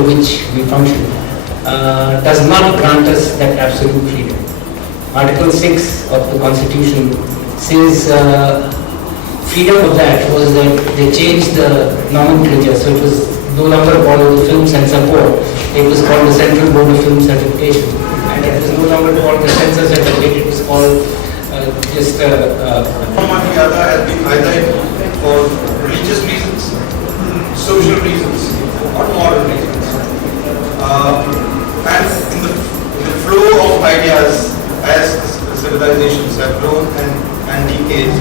under which we function does not grant us that absolute freedom. Article 6 of the Constitution says freedom of that was that they changed the nomenclature, so it was no longer called the Film Censor Board, it was called the Central Board of Film Certification, and it was no longer called the Censor Certificate, it was called just one or the other has been either for religious reasons, social reasons, or moral reasons. And in the flow of ideas, as civilizations have grown and decayed,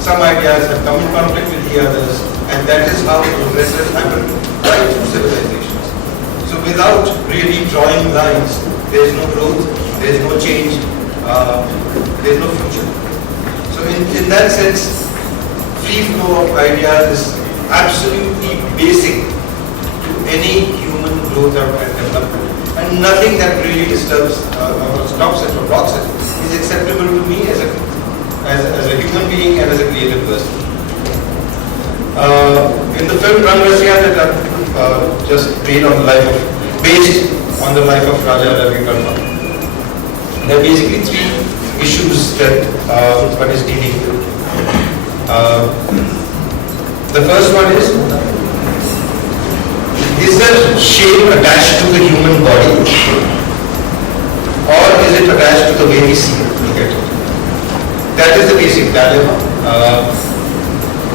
some ideas have come in conflict with the others, and that is how progress has happened right through civilizations. So without really drawing lines, there is no growth, there is no change, there is no future. So in that sense, free flow of ideas is absolutely basic to any human growth and development. And nothing that really disturbs or stops it or blocks it is acceptable to me as a human being and as a creative person. In the film Rasiya that I've just based on the life of Raja Ravi Verma, there are basically three issues that one is dealing with. The first one is there shame attached to the human body, or is it attached to the way we see it, look at it? That is the basic dilemma.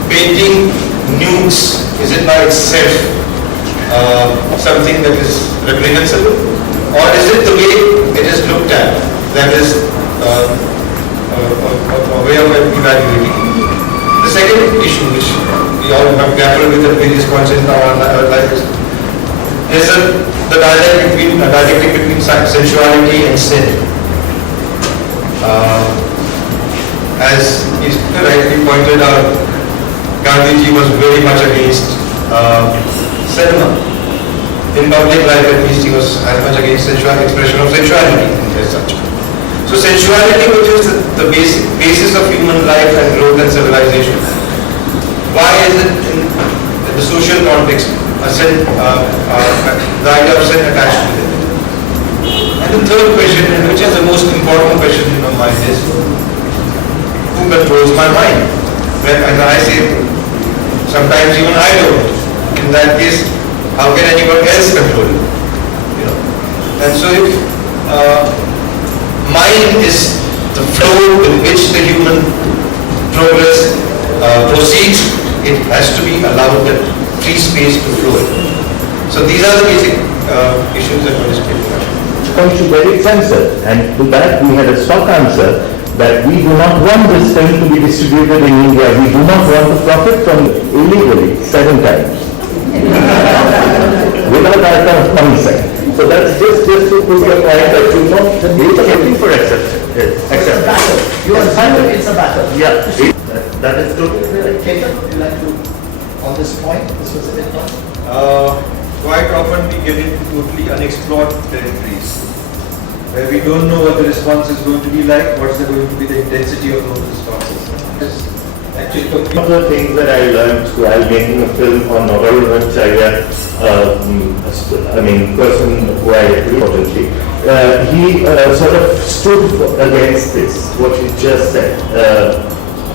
Painting nudes, is it by itself something that is reprehensible, or is it the way it is looked at that is a way of evaluating? The second issue which we all have grappled with at various points in our lives is the dialectic between sensuality and sin. As is rightly pointed out, Gandhiji was very much against cinema. In public life at least he was as much against expression of sensuality as such. So sensuality, which is the basis of human life and growth and civilization, why is it in the social context the idea of sin attached to it? And the third question, and which is the most important question in my mind, is who controls my mind? And I say, sometimes even I don't. In that case, how can anyone else control it? And so if mind is the flow with which the human progress proceeds, it has to be allowed that free space to flow. So these are the basic issues that one is taking up. Come to get it censored, and to that we had a stock answer that we do not want this film to be distributed in India. We do not want to profit from it illegally 7 times without our consent. So that's just to prove your point that you know it's looking for acceptance. It's a battle. It's a battle. Yeah, that is totally correct. Ketan, would you like to, on this point, this specific point? Quite often we get into totally unexplored territories where we don't know what the response is going to be like, what's going to be the intensity of those responses. Actually, one of the things that I learned while making a film on Novel Chaya, person who I agree importantly, he sort of stood against this, what you just said,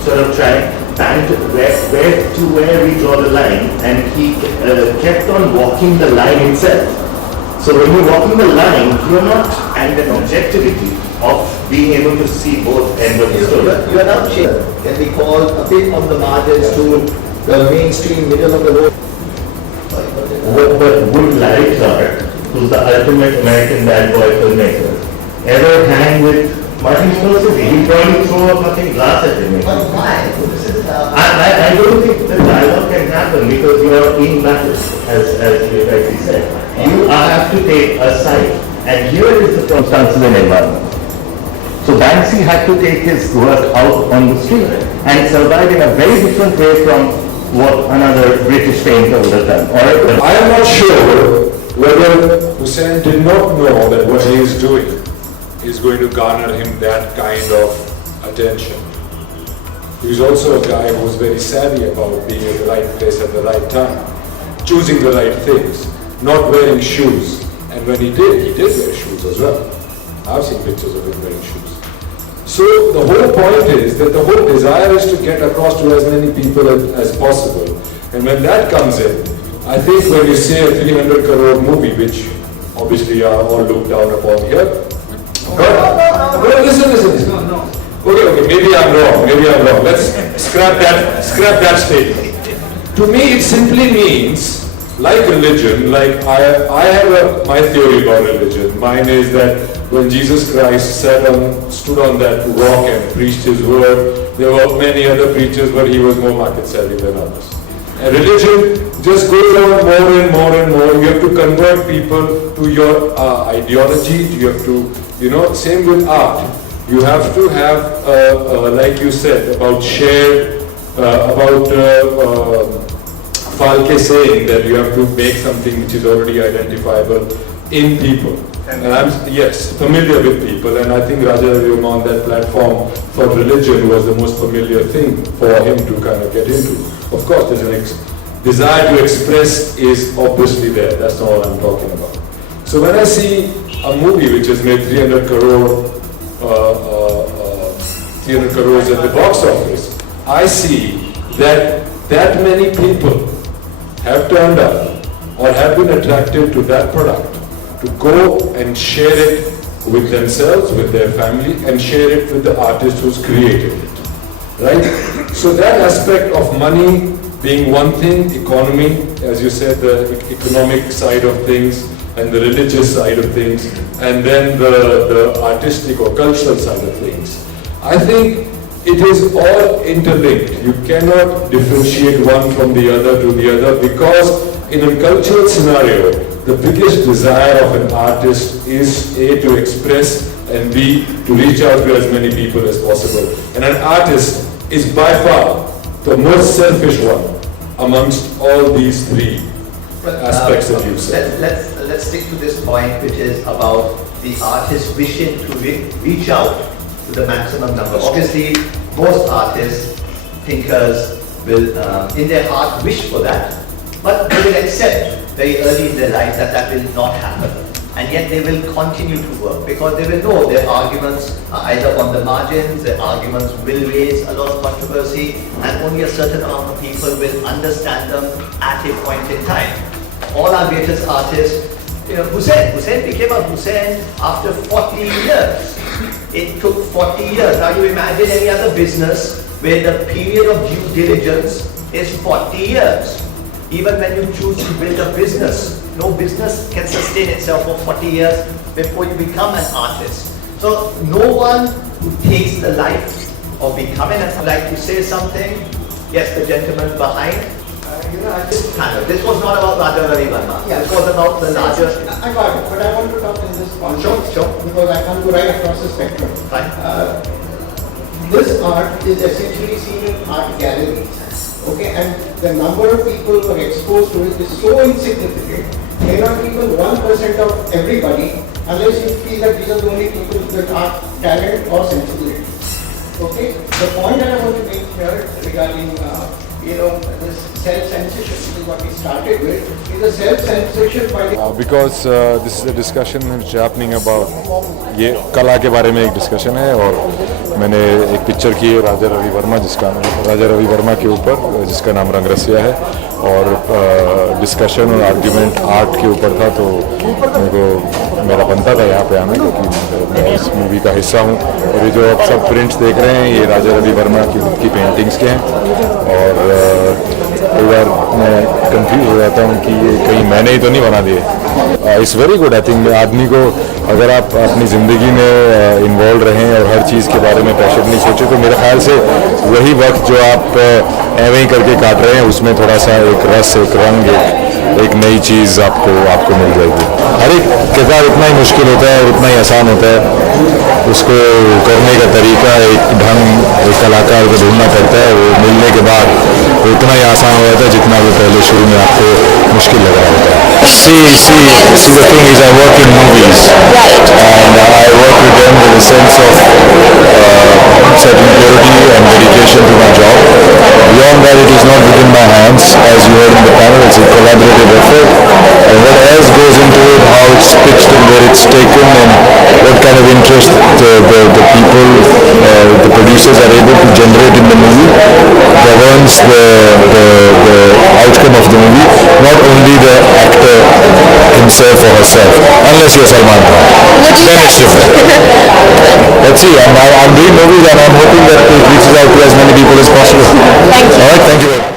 sort of trying and where we draw the line, and he kept on walking the line itself. So when you're walking the line, you're not, and an objectivity of being able to see both ends of the story. You are not sure. Can be called a bit on the margins to the mainstream, middle of the road. But would Larry Clark, who's the ultimate American bad boy filmmaker, ever hang with Martin Scorsese? He'd probably throw a fucking glass at him. But why? I don't think the dialogue can happen because you are in battle, as you rightly said. You have to take a side. And here is the circumstances and environment. So Banksy had to take his work out on the street and survive in a very different way from what another British painter would have done. I am not sure whether Hussain did not know that what he is doing is going to garner him that kind of attention. He was also a guy who was very savvy about being at the right place at the right time, choosing the right things. not wearing shoes. And when he did wear shoes as well. I've seen pictures of him wearing shoes. So the whole point is that the whole desire is to get across to as many people as possible. And when that comes in, I think when you say a 300 crore movie, which obviously are all looked down upon here. No, listen. Okay, maybe I'm wrong. Let's scrap that statement. To me, it simply means, like religion, like I have my theory about religion. Mine is that when Jesus Christ stood on that rock and preached his word, there were many other preachers, but he was more market savvy than others. And religion just goes on more and more and more. You have to convert people to your ideology. You have to, same with art. You have to have, like you said, about shared, Falke saying that you have to make something which is already identifiable in people. And I'm familiar with people, and I think Raja Ravi Verma on that platform for religion was the most familiar thing for him to kind of get into. Of course, there's an desire to express is obviously there. That's not what I'm talking about. So when I see a movie which has made 300 crores at the box office, I see that many people have turned up or have been attracted to that product to go and share it with themselves, with their family, and share it with the artist who's created it, right? So that aspect of money being one thing, economy, as you said, the economic side of things and the religious side of things, and then the artistic or cultural side of things. I think it is all interlinked. You cannot differentiate one from the other to the other, because in a cultural scenario, the biggest desire of an artist is A, to express, and B, to reach out to as many people as possible. And an artist is by far the most selfish one amongst all these three aspects that you said. Let's stick to this point, which is about the artist wishing to reach out to the maximum number. Obviously, most artists, thinkers will, in their heart, wish for that, but they will accept very early in their life that will not happen. And yet they will continue to work, because they will know their arguments are either on the margins, their arguments will raise a lot of controversy, and only a certain amount of people will understand them at a point in time. All our greatest artists, Hussain became a Hussain after 40 years. It took 40 years. Now you imagine any other business where the period of due diligence is 40 years. Even when you choose to build a business, no business can sustain itself for 40 years before you become an artist. So no one who takes the life of becoming an artist. I'd like to say something. Yes, the gentleman behind. This was not about Raja Ravi Verma. Yeah. This was about the larger. I got it, but I want to talk in this context. Sure. Because I come to right across the spectrum. Fine. This art is essentially seen in art galleries. Okay, and the number of people who are exposed to it is so insignificant, may not even 1% of everybody, unless you feel that these are the only people that are talent or sensibility. Okay, the point that I want to make here regarding this self-censorship, which is what we started with, is a self-censorship by the Because this is a discussion which is happening about ये कला के बारे में एक discussion है, और मैंने एक पिक्चर की है राजा रवि वर्मा के ऊपर जिसका नाम रंग रसिया है, और डिस्कशन और आर्ग्यूमेंट आर्ट के ऊपर था, तो मेरे को मेरा बनता था यहाँ पे आना, क्योंकि मैं इस मूवी का हिस्सा हूँ। और ये जो आप सब प्रिंट्स देख रहे हैं, ये राजा रवि वर्मा की पेंटिंग्स के हैं, और कई बार मैं कंफ्यूज हो जाता हूँ कि ये कहीं मैंने ही तो नहीं बना दिए। It's very good. I think आदमी को, अगर आप अपनी ज़िंदगी में इन्वॉल्व रहें और हर चीज़ के बारे में पैशनेटली सोचें, तो मेरे ख्याल से वही वक्त जो आप ऐਵੇਂ ही करके काट रहे हैं, उसमें थोड़ा सा एक रस, एक रंग, एक नई चीज़ आपको मिल जाएगी। हर एक किरदार उतना ही मुश्किल होता है और उतना ही आसान होता है, उसको करने का तरीका, एक ढंग, एक कलाकार को ढूंढना पड़ता है, वो मिलने के बाद वो उतना ही आसान हो जाता है जितना वो पहले शुरू में आपको मुश्किल लग रहा होता है। See, the thing is, I work in movies, and I work with them with a sense of certain purity and dedication to my job. Beyond that, it is not within my hands. As you heard in the panel, it's a collaborative effort, and whatever how it's pitched and where it's taken and what kind of interest the people, the producers are able to generate in the movie governs the outcome of the movie, not only the actor himself or herself, unless you're Salman Khan. Then it's different. Let's see, I'm doing movies and I'm hoping that it reaches out to as many people as possible. Thank you. Alright, thank you very much.